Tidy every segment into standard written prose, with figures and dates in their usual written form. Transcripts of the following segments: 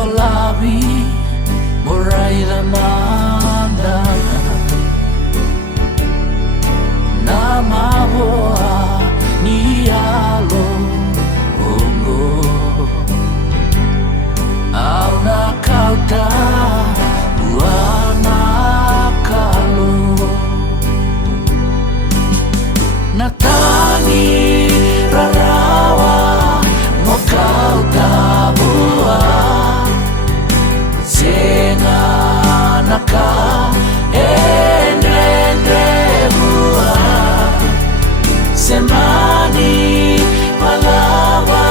Idolabi Murai Ramanda Nama Boa Nialo Ungo Auna Kauta Buana Kalu Natani Rarawa Mokauta Bua Senga Naka Endrendre Bua Semani Malawa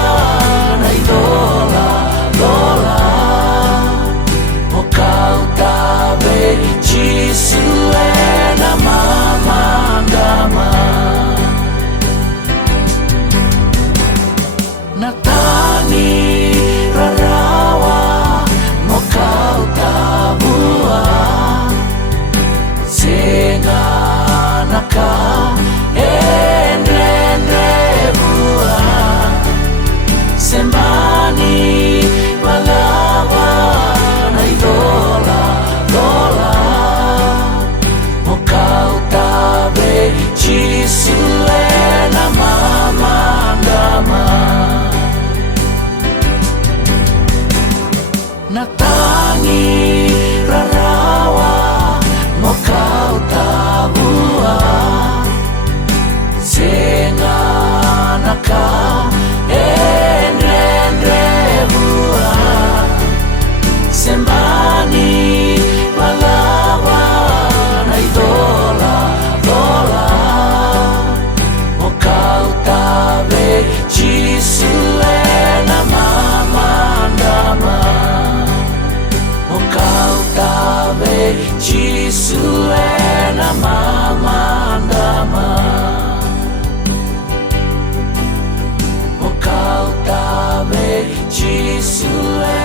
Na idola Dola Mokauta Be Chisue Na Mamandama Natani Rarawa Mokauta Bua Senga Naka Endrendre Bua Sembani Malawa Na idola Dola Mokauta Be Chisue Na Mamandama Natangi Rarawa Mokauta Bua Senga Naka Endrendre Bua Sembani Malawa Na idola Dola Mokauta Be Chisue Na Mamandama Mokauta Be Chisue Na Mamandama Mokauta Be Chisue